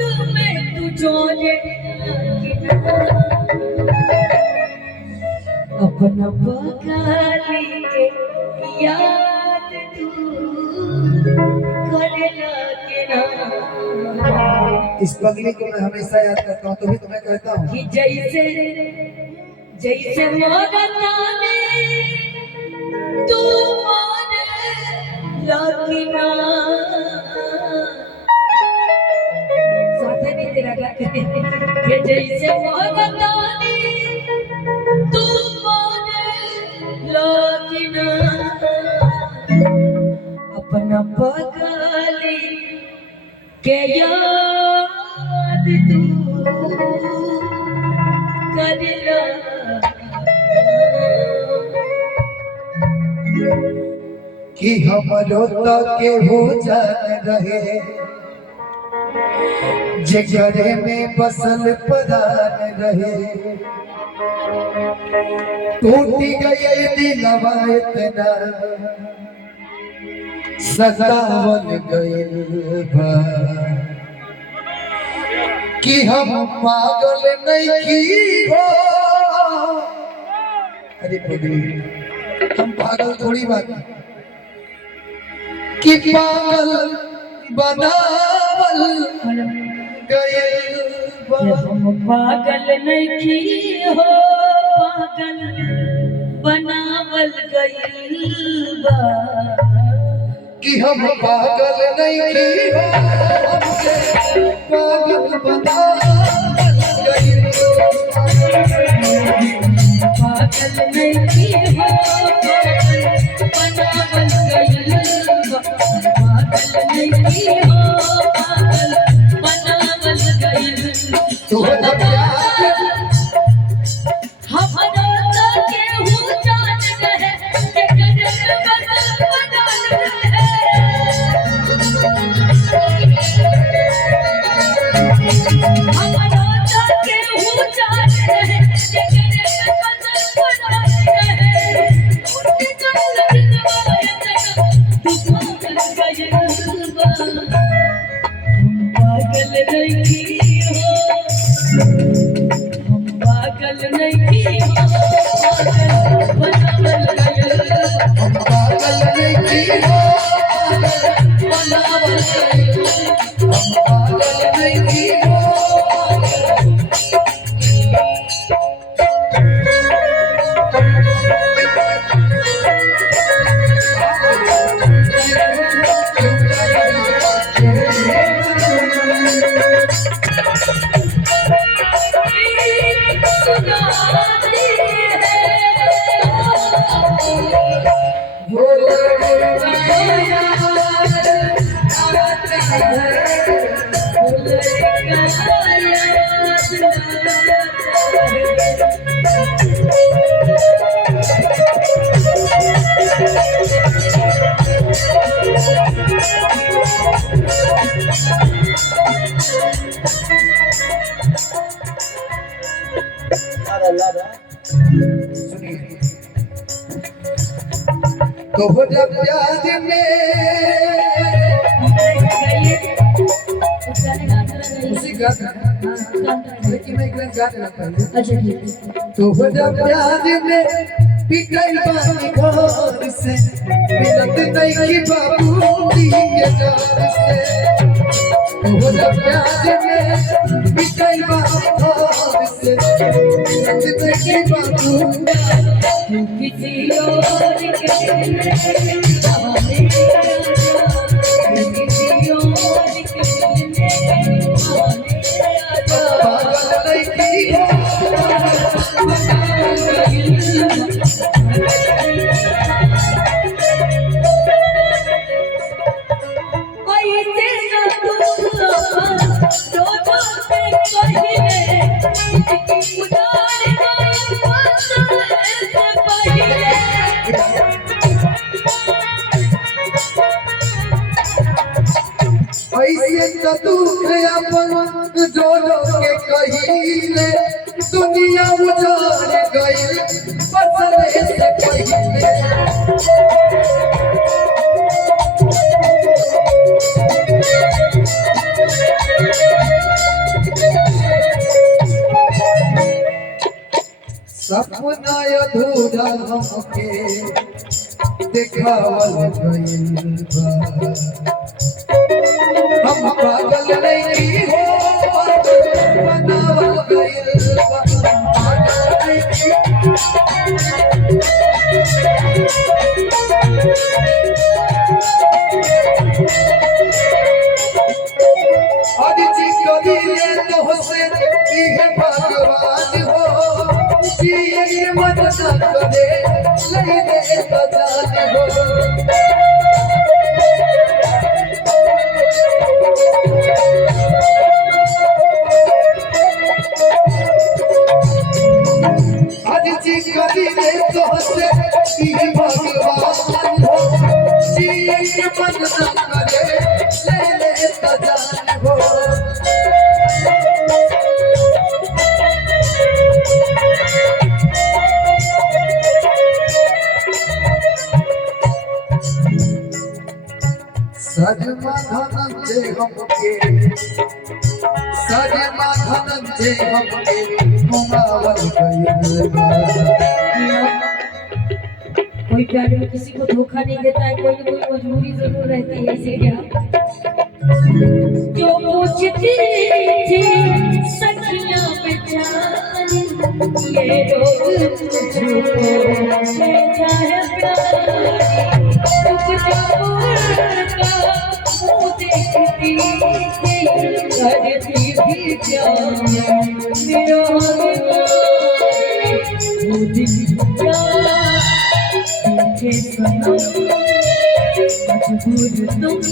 में तू जोड़े अपना बगाली के याद तू करेला के ना। इस पगली को मैं हमेशा याद करता हूँ, तभी तुम्हें कहता हूँ कि जैसे जैसे मोरताने तू मोरे लकीना साथे नहीं तेरा गा के कि जैसे मोरताने तू मोरे लकीना अपना पगली के याद तू करला कि हमरो के हो जान रहे जगरे में बसल परान रहे। टूटी गई दिलवा इतना सतावन गइल बा कि हम पागल नहीं हो। अरे पगली हम पागल थोड़ी बात कि पागल बनावल गइल बा। हम पागल नहीं हो पागल बनावल गइल बा कि हम पागल नहीं हो हमके पागल बनावल गइल बा। पागल नहीं हो पागल बनावल गइल बा। पागल नहीं हो पागल बनावल गइल तोहरा प्यार हमरा तो केहू जान रहे के कदर बदल बदल रहे। हमरा तो केहू जान रहे के कदर बदल बदल रहे। उनके चल दिलवा इतना तू पागल गइल बा। हम पागल नहीं हो पागल नहीं हो पागल बनावल गइल हम पागल नहीं हो बनावल गइल हम पागल नहीं हो। तोहरा प्यार में उसी गाना लेकिन मैं एक लाइन गा देना पहले। अच्छा ठीक है। तोहरा प्यार में पिटल बानी घर से मिलत नहीं की बाबूजी के घर से। तोहरा प्यार में पिटल बानी घर से मिलत नहीं की बाबूजी तू किसी और के लिए आने आजा। तू किसी और के लिए आने आजा। पागल नहीं की ऐसे न तू दो दो से कहिले उदार गए फसल से पहिले। ऐसे तो दुख अपन जोड़ो के कहिले दुनिया उजाड़ गई बसले से पहिले। अधूरा हमके देखावल गइल बा हम पागल नहीं हो बनावल गइल बा आज चिकनी ये तो से इहे भगवान हो जिए मन न करे ले ले तो जान हो आज चिकनी ये तो से इहे भगवान हो जिए मन न करे ले ले तो जान हो सजमा धनंजय हमके घुमावल गइल बा कोई प्यार में किसी को धोखा नहीं देता है, कोई ना कोई मजबूरी जरूर रहती है, ऐसे क्या जो पूछती थी सखियां बेचारी ये रोग तुझको ले जाए प्यारी रुक जाऊं का मुँह देखती थी करती भी क्या मेरा वो दिन क्या तुझे सनम मजबूर तुम